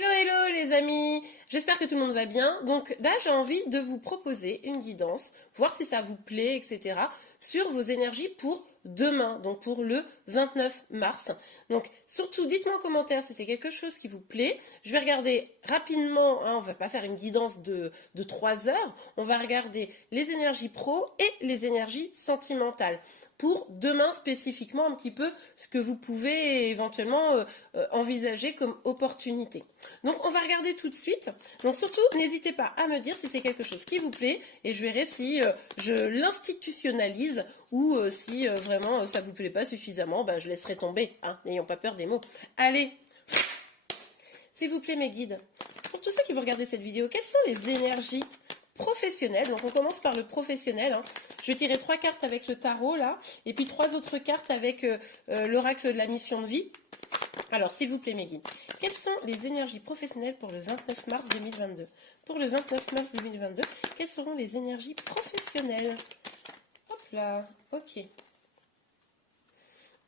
Hello, hello les amis, j'espère que tout le monde va bien. Donc là, j'ai envie de vous proposer une guidance, voir si ça vous plaît, etc. sur vos énergies pour demain, donc pour le 29 mars. Donc surtout, dites-moi en commentaire si c'est quelque chose qui vous plaît. Je vais regarder rapidement, hein, on va pas faire une guidance de 3 heures, on va regarder les énergies pro et les énergies sentimentales pour demain spécifiquement un petit peu ce que vous pouvez éventuellement envisager comme opportunité. Donc on va regarder tout de suite. Donc surtout n'hésitez pas à me dire si c'est quelque chose qui vous plaît et je verrai si je l'institutionnalise ou si vraiment ça vous plaît pas suffisamment, bah, je laisserai tomber, hein, n'ayons pas peur des mots. Allez, s'il vous plaît mes guides, pour tous ceux qui vont regarder cette vidéo, quelles sont les énergies professionnel. Donc on commence par le professionnel. Hein. Je vais tirer 3 cartes avec le tarot là, et puis 3 autres cartes avec l'oracle de la mission de vie. Alors s'il vous plaît mes guides, quelles sont les énergies professionnelles pour le 29 mars 2022? Pour le 29 mars 2022, quelles seront les énergies professionnelles? Hop là, ok.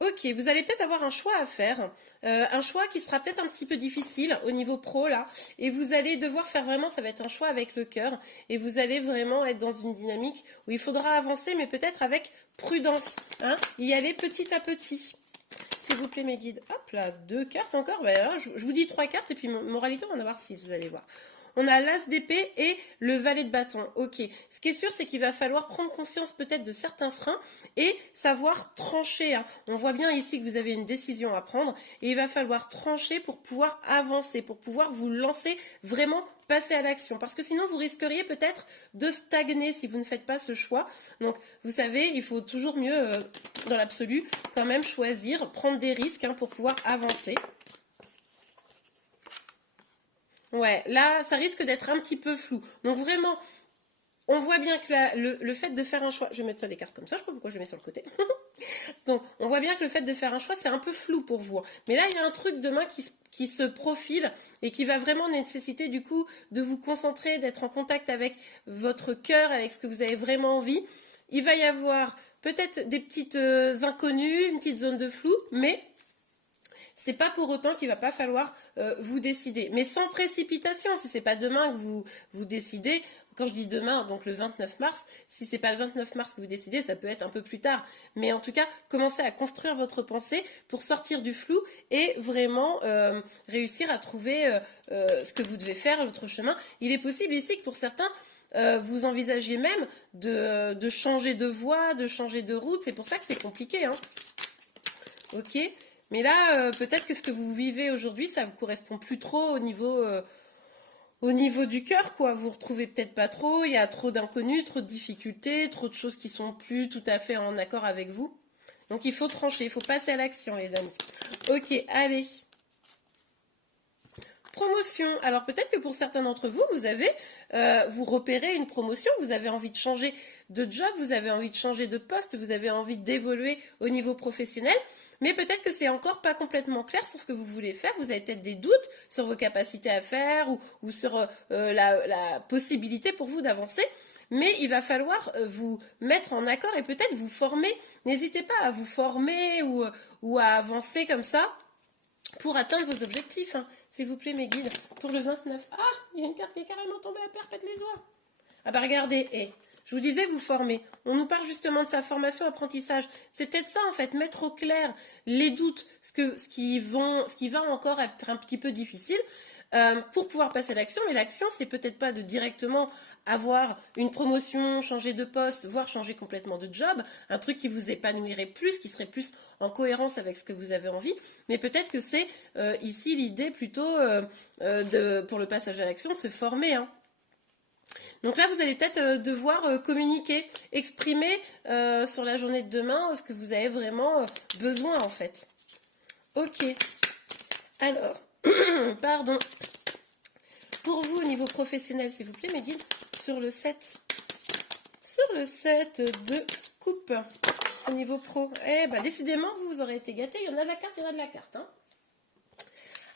Ok, vous allez peut-être avoir un choix à faire, un choix qui sera peut-être un petit peu difficile au niveau pro là, et vous allez devoir faire vraiment, ça va être un choix avec le cœur, et vous allez vraiment être dans une dynamique où il faudra avancer, mais peut-être avec prudence, hein, y aller petit à petit. S'il vous plaît mes guides, hop là, 2 cartes encore, bah, alors, je vous dis 3 cartes, et puis moralité, on va en avoir 6, vous allez voir. On a l'as d'épée et le valet de bâton. Ok. Ce qui est sûr, c'est qu'il va falloir prendre conscience peut-être de certains freins et savoir trancher. Hein. On voit bien ici que vous avez une décision à prendre et il va falloir trancher pour pouvoir avancer, pour pouvoir vous lancer, vraiment passer à l'action. Parce que sinon, vous risqueriez peut-être de stagner si vous ne faites pas ce choix. Donc, vous savez, il faut toujours mieux, dans l'absolu, quand même choisir, prendre des risques hein, pour pouvoir avancer. Ouais, là, ça risque d'être un petit peu flou. Donc vraiment, on voit bien que le fait de faire un choix... Je vais mettre ça les cartes comme ça, je sais pas pourquoi je mets sur le côté. Donc, on voit bien que le fait de faire un choix, c'est un peu flou pour vous. Mais là, il y a un truc demain qui se profile et qui va vraiment nécessiter du coup de vous concentrer, d'être en contact avec votre cœur, avec ce que vous avez vraiment envie. Il va y avoir peut-être des petites inconnues, une petite zone de flou, mais... c'est pas pour autant qu'il va pas falloir vous décider. Mais sans précipitation, si c'est pas demain que vous décidez, quand je dis demain, donc le 29 mars, si c'est pas le 29 mars que vous décidez, ça peut être un peu plus tard. Mais en tout cas, commencez à construire votre pensée pour sortir du flou et vraiment réussir à trouver ce que vous devez faire, votre chemin. Il est possible ici que pour certains, vous envisagiez même de changer de voie, de changer de route. C'est pour ça que c'est compliqué. Hein. Ok. Mais là, peut-être que ce que vous vivez aujourd'hui, ça ne vous correspond plus trop au niveau du cœur, quoi. Vous ne retrouvez peut-être pas trop, il y a trop d'inconnus, trop de difficultés, trop de choses qui sont plus tout à fait en accord avec vous. Donc il faut trancher, il faut passer à l'action, les amis. Ok, allez. Promotion. Alors peut-être que pour certains d'entre vous, vous repérez une promotion, vous avez envie de changer de job, vous avez envie de changer de poste, vous avez envie d'évoluer au niveau professionnel, mais peut-être que c'est encore pas complètement clair sur ce que vous voulez faire, vous avez peut-être des doutes sur vos capacités à faire ou sur la possibilité pour vous d'avancer. Mais il va falloir vous mettre en accord et peut-être vous former. N'hésitez pas à vous former ou à avancer comme ça pour atteindre vos objectifs, hein. S'il vous plaît, mes guides, pour le 29. Ah, il y a une carte qui est carrément tombée à perpète les oies. Ah bah regardez, je vous disais, vous formez. On nous parle justement de sa formation, apprentissage. C'est peut-être ça, en fait, mettre au clair les doutes, ce qui va encore être un petit peu difficile pour pouvoir passer à l'action. Mais l'action, c'est peut-être pas de directement avoir une promotion, changer de poste, voire changer complètement de job, un truc qui vous épanouirait plus, qui serait plus en cohérence avec ce que vous avez envie, mais peut-être que c'est ici l'idée plutôt pour le passage à l'action de se former. Hein. Donc là, vous allez peut-être devoir communiquer, exprimer sur la journée de demain ce que vous avez vraiment besoin en fait. Ok. Alors, pardon. Pour vous, au niveau professionnel, s'il vous plaît, mes guides, sur le 7 de coupe, au niveau pro, eh ben, décidément, vous aurez été gâtés. Il y en a de la carte, il y en a de la carte. Hein.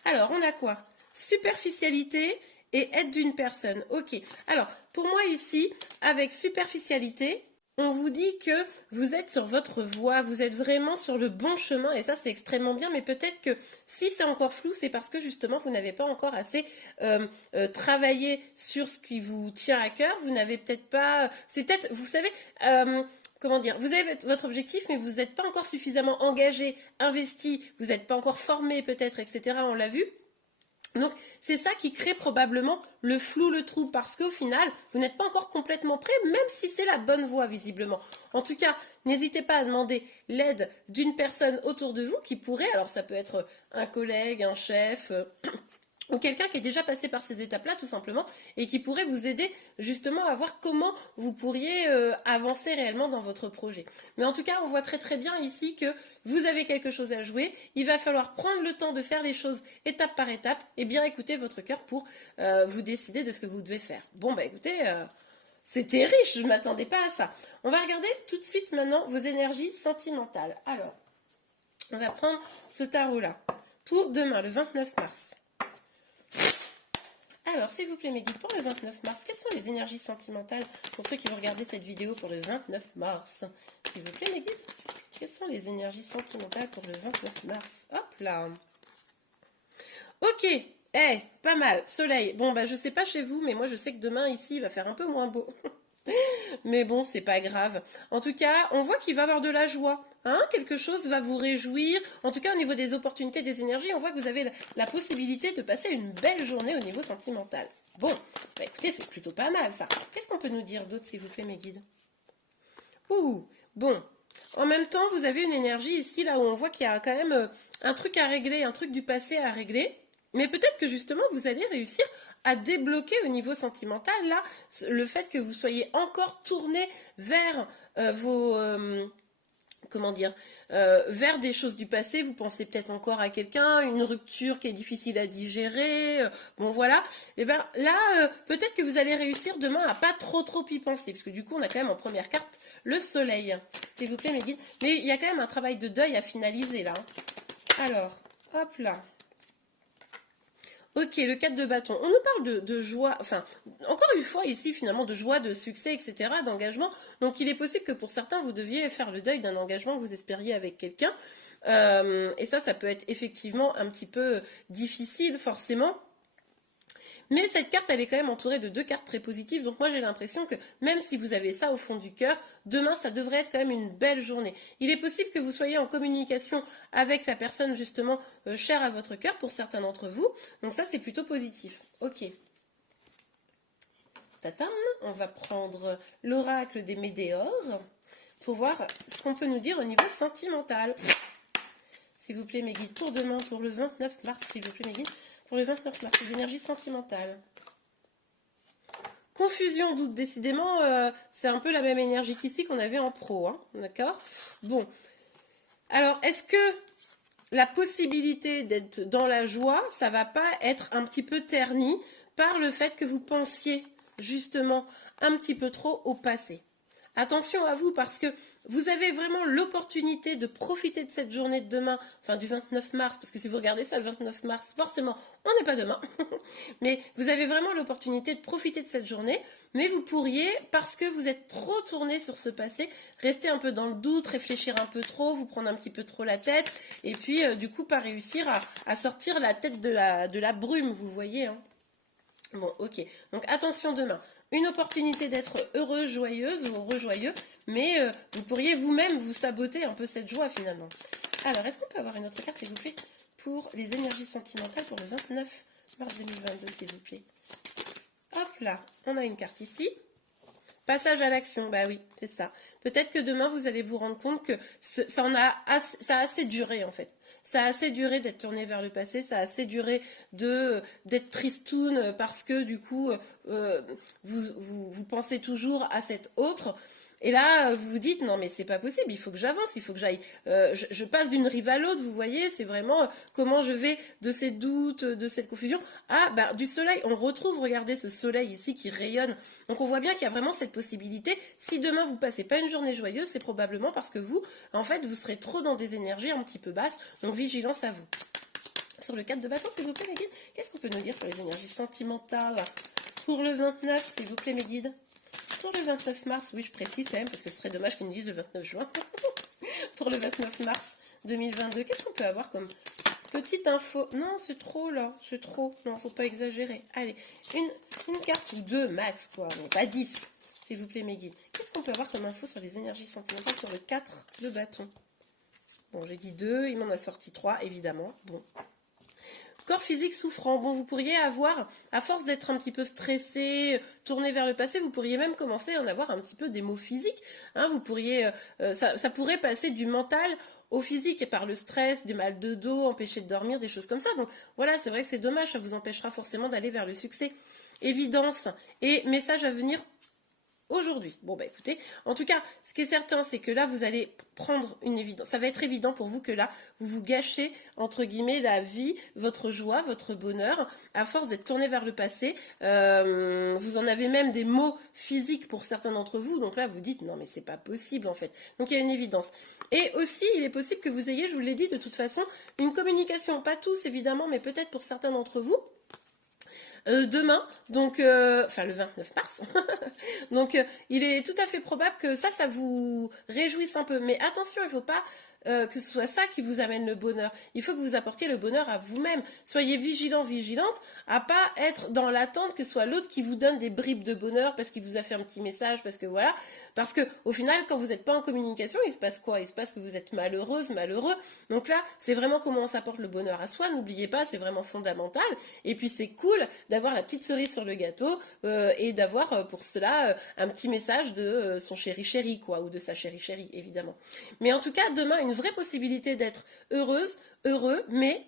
Alors, on a quoi? Superficialité et aide d'une personne. Ok. Alors, pour moi ici, avec superficialité, on vous dit que vous êtes sur votre voie, vous êtes vraiment sur le bon chemin et ça c'est extrêmement bien, mais peut-être que si c'est encore flou, c'est parce que justement vous n'avez pas encore assez travaillé sur ce qui vous tient à cœur, vous n'avez peut-être pas, c'est peut-être, vous savez, comment dire, vous avez votre objectif, mais vous n'êtes pas encore suffisamment engagé, investi, vous n'êtes pas encore formé peut-être, etc., on l'a vu. Donc, c'est ça qui crée probablement le flou, le trou, parce qu'au final, vous n'êtes pas encore complètement prêt, même si c'est la bonne voie, visiblement. En tout cas, n'hésitez pas à demander l'aide d'une personne autour de vous qui pourrait, alors ça peut être un collègue, un chef, ou quelqu'un qui est déjà passé par ces étapes-là, tout simplement, et qui pourrait vous aider justement à voir comment vous pourriez avancer réellement dans votre projet. Mais en tout cas, on voit très très bien ici que vous avez quelque chose à jouer. Il va falloir prendre le temps de faire les choses étape par étape et bien écouter votre cœur pour vous décider de ce que vous devez faire. Bon, bah écoutez, c'était riche, je ne m'attendais pas à ça. On va regarder tout de suite maintenant vos énergies sentimentales. Alors, on va prendre ce tarot-là pour demain, le 29 mars. Alors, s'il vous plaît, mes guides, pour le 29 mars, quelles sont les énergies sentimentales pour ceux qui vont regarder cette vidéo pour le 29 mars? S'il vous plaît, mes guides, quelles sont les énergies sentimentales pour le 29 mars? Hop là. Ok, pas mal, soleil. Bon, bah, je sais pas chez vous, mais moi, je sais que demain, ici, il va faire un peu moins beau. Mais bon, c'est pas grave. En tout cas, on voit qu'il va y avoir de la joie. Hein, quelque chose va vous réjouir. En tout cas, au niveau des opportunités, des énergies, on voit que vous avez la possibilité de passer une belle journée au niveau sentimental. Bon, bah écoutez, c'est plutôt pas mal ça. Qu'est-ce qu'on peut nous dire d'autre, s'il vous plaît, mes guides? Ouh, bon. En même temps, vous avez une énergie ici, là où on voit qu'il y a quand même un truc à régler, un truc du passé à régler. Mais peut-être que justement, vous allez réussir à débloquer au niveau sentimental, là, le fait que vous soyez encore tourné vers vos... comment dire, vers des choses du passé, vous pensez peut-être encore à quelqu'un, une rupture qui est difficile à digérer, bon voilà, et bien là, peut-être que vous allez réussir demain à pas trop y penser, parce que du coup on a quand même en première carte le soleil, s'il vous plaît mes guides, mais il y a quand même un travail de deuil à finaliser là. Alors, hop là. Ok, le 4 de bâton. On nous parle de joie, enfin, encore une fois ici finalement de joie, de succès, etc., d'engagement. Donc il est possible que pour certains, vous deviez faire le deuil d'un engagement que vous espériez avec quelqu'un. Et ça peut être effectivement un petit peu difficile forcément. Mais cette carte, elle est quand même entourée de deux cartes très positives. Donc moi, j'ai l'impression que même si vous avez ça au fond du cœur, demain, ça devrait être quand même une belle journée. Il est possible que vous soyez en communication avec la personne justement chère à votre cœur pour certains d'entre vous. Donc ça, c'est plutôt positif. Ok. Tatam, on va prendre l'oracle des météores pour voir ce qu'on peut nous dire au niveau sentimental. S'il vous plaît, mes guides, pour demain, pour le 29 mars, s'il vous plaît, mes guides. Pour le 29 mars, les énergies sentimentales. Confusion, doute, décidément, c'est un peu la même énergie qu'ici qu'on avait en pro, hein, d'accord? Bon, alors, est-ce que la possibilité d'être dans la joie, ça va pas être un petit peu terni par le fait que vous pensiez justement un petit peu trop au passé? Attention à vous parce que vous avez vraiment l'opportunité de profiter de cette journée de demain, enfin du 29 mars, parce que si vous regardez ça le 29 mars, forcément, on n'est pas demain. Mais vous avez vraiment l'opportunité de profiter de cette journée, mais vous pourriez, parce que vous êtes trop tourné sur ce passé, rester un peu dans le doute, réfléchir un peu trop, vous prendre un petit peu trop la tête, et puis du coup pas réussir à sortir la tête de la brume, vous voyez, hein. Bon, ok. Donc attention demain. Une opportunité d'être heureuse, joyeuse ou heureux, joyeux, mais vous pourriez vous-même vous saboter un peu cette joie finalement. Alors, est-ce qu'on peut avoir une autre carte, s'il vous plaît, pour les énergies sentimentales pour le 29 mars 2022, s'il vous plaît? Hop là, on a une carte ici. Passage à l'action, bah oui, c'est ça. Peut-être que demain, vous allez vous rendre compte que ça a assez duré, en fait. Ça a assez duré d'être tourné vers le passé, ça a assez duré d'être tristoun parce que, du coup, vous pensez toujours à cet autre. Et là, vous vous dites, non mais c'est pas possible, il faut que j'avance, il faut que j'aille, je passe d'une rive à l'autre, vous voyez, c'est vraiment comment je vais de ces doutes, de cette confusion, du soleil, on retrouve, regardez ce soleil ici qui rayonne, donc on voit bien qu'il y a vraiment cette possibilité, si demain vous passez pas une journée joyeuse, c'est probablement parce que vous, en fait, vous serez trop dans des énergies un petit peu basses, donc vigilance à vous. Sur le 4 de bâton, s'il vous plaît mes guides, qu'est-ce qu'on peut nous dire sur les énergies sentimentales pour le 29, s'il vous plaît mes guides? pour le 29 mars, oui, je précise quand même, parce que ce serait dommage qu'ils nous disent le 29 juin. Pour le 29 mars 2022, qu'est-ce qu'on peut avoir comme petite info? Non, c'est trop là, c'est trop. Non, faut pas exagérer. Allez, une carte ou deux max, quoi. Non, pas 10, s'il vous plaît, mes guides. Qu'est-ce qu'on peut avoir comme info sur les énergies sentimentales sur le 4 de bâton? Bon, j'ai dit 2, il m'en a sorti 3, évidemment. Bon. Corps physique souffrant. Bon, vous pourriez avoir, à force d'être un petit peu stressé, tourné vers le passé, vous pourriez même commencer à en avoir un petit peu des maux physiques. Hein, vous pourriez, ça pourrait passer du mental au physique et par le stress, des mal de dos, empêcher de dormir, des choses comme ça. Donc voilà, c'est vrai que c'est dommage, ça vous empêchera forcément d'aller vers le succès. Évidence et message à venir aujourd'hui. Bon, bah écoutez, en tout cas, ce qui est certain, c'est que là, vous allez prendre une évidence. Ça va être évident pour vous que là, vous vous gâchez, entre guillemets, la vie, votre joie, votre bonheur, à force d'être tourné vers le passé. Vous en avez même des maux physiques pour certains d'entre vous. Donc là, vous dites, non, mais c'est pas possible, en fait. Donc il y a une évidence. Et aussi, il est possible que vous ayez, je vous l'ai dit, de toute façon, une communication. Pas tous, évidemment, mais peut-être pour certains d'entre vous. Demain, donc, enfin le 29 mars, donc il est tout à fait probable que ça vous réjouisse un peu. Mais attention, il ne faut pas que ce soit ça qui vous amène le bonheur. Il faut que vous apportiez le bonheur à vous-même. Soyez vigilant, vigilante, à pas être dans l'attente que ce soit l'autre qui vous donne des bribes de bonheur parce qu'il vous a fait un petit message, parce que voilà. Parce que au final, quand vous n'êtes pas en communication, il se passe quoi? Il se passe que vous êtes malheureuse, malheureux. Donc là, c'est vraiment comment on s'apporte le bonheur à soi. N'oubliez pas, c'est vraiment fondamental. Et puis c'est cool d'avoir la petite cerise sur le gâteau et d'avoir pour cela un petit message de son chéri, quoi, ou de sa chérie, évidemment. Mais en tout cas, demain, une vraie possibilité d'être heureuse, heureux, mais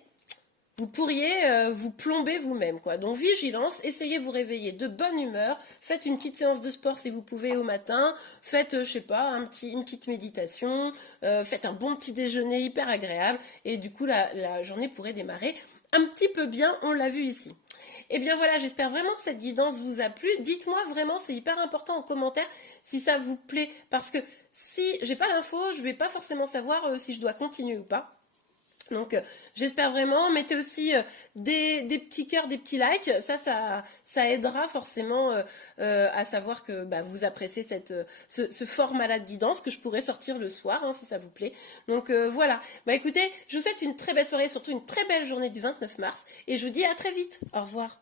vous pourriez vous plomber vous-même, quoi. Donc vigilance, essayez de vous réveiller de bonne humeur, faites une petite séance de sport si vous pouvez au matin, faites, je sais pas, une petite méditation, faites un bon petit déjeuner hyper agréable, et du coup la journée pourrait démarrer un petit peu bien, on l'a vu ici. Et bien voilà, j'espère vraiment que cette guidance vous a plu. Dites-moi vraiment, c'est hyper important en commentaire si ça vous plaît, parce que si j'ai pas l'info, je vais pas forcément savoir si je dois continuer ou pas. Donc j'espère vraiment, mettez aussi des petits cœurs, des petits likes, ça aidera forcément à savoir que bah, vous appréciez ce format-là de guidance que je pourrais sortir le soir hein, si ça vous plaît. Donc voilà, bah écoutez, je vous souhaite une très belle soirée, surtout une très belle journée du 29 mars et je vous dis à très vite, au revoir.